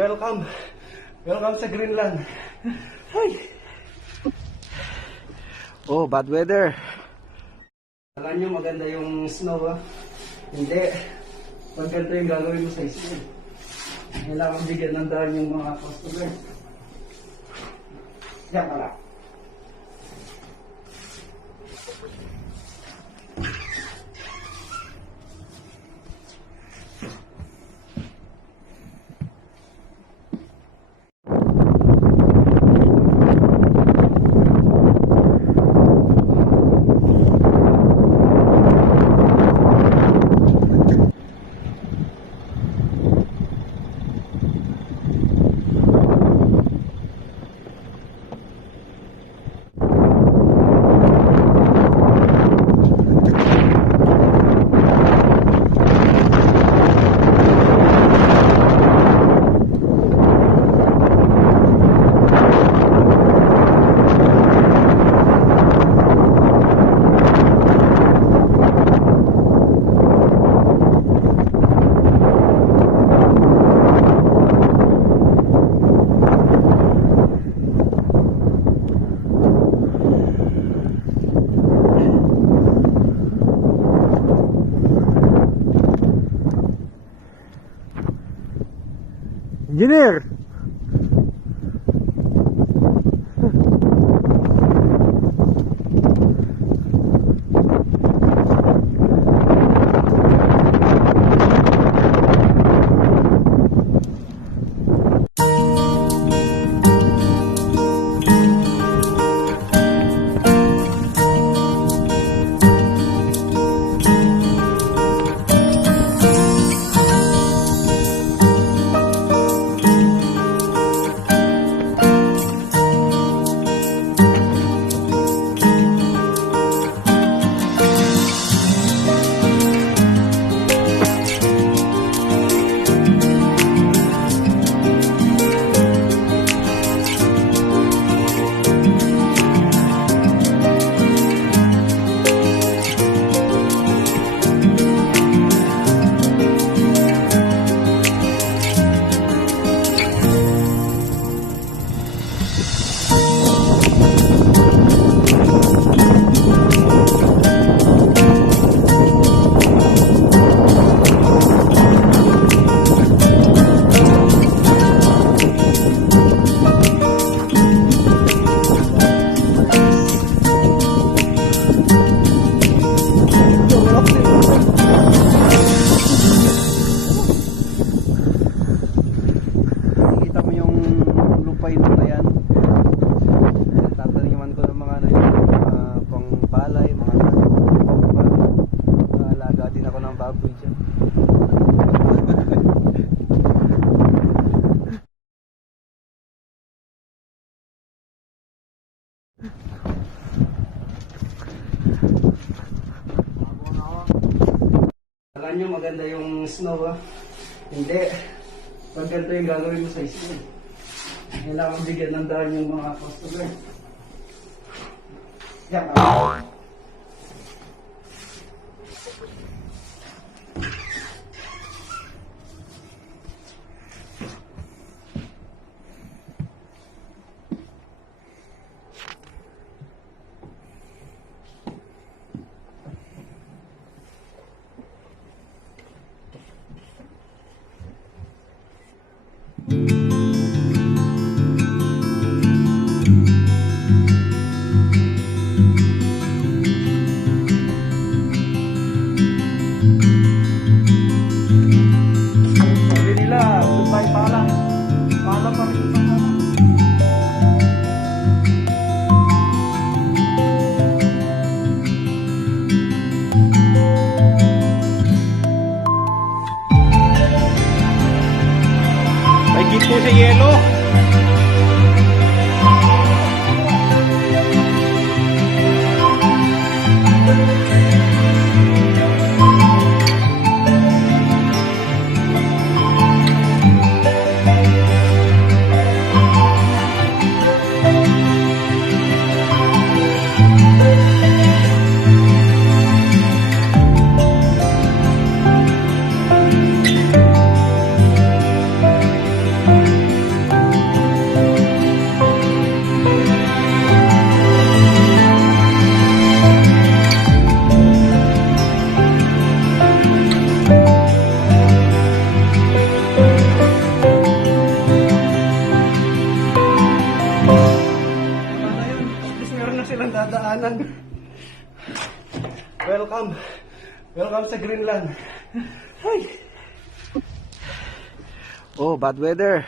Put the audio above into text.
Welcome. Welcome sa Greenland. Ay. Oh, bad weather. Alam nyo maganda yung snow, ha? Hindi. Pag ganito yung gagawin mo sa snow, kailangan bigyan ng daan yung mga customer. Yan pala. Engineer! Alam nyo maganda yung snow, ha? Hindi. Pag ganito yung gagawin mo sa snow, kailangan bigyan ng daan yung mga customer. Yan pala. Ito sa yelo. Wala yun. At least meron na silang dadaanan. Welcome. Welcome sa Greenland. Hi. Oh, bad weather.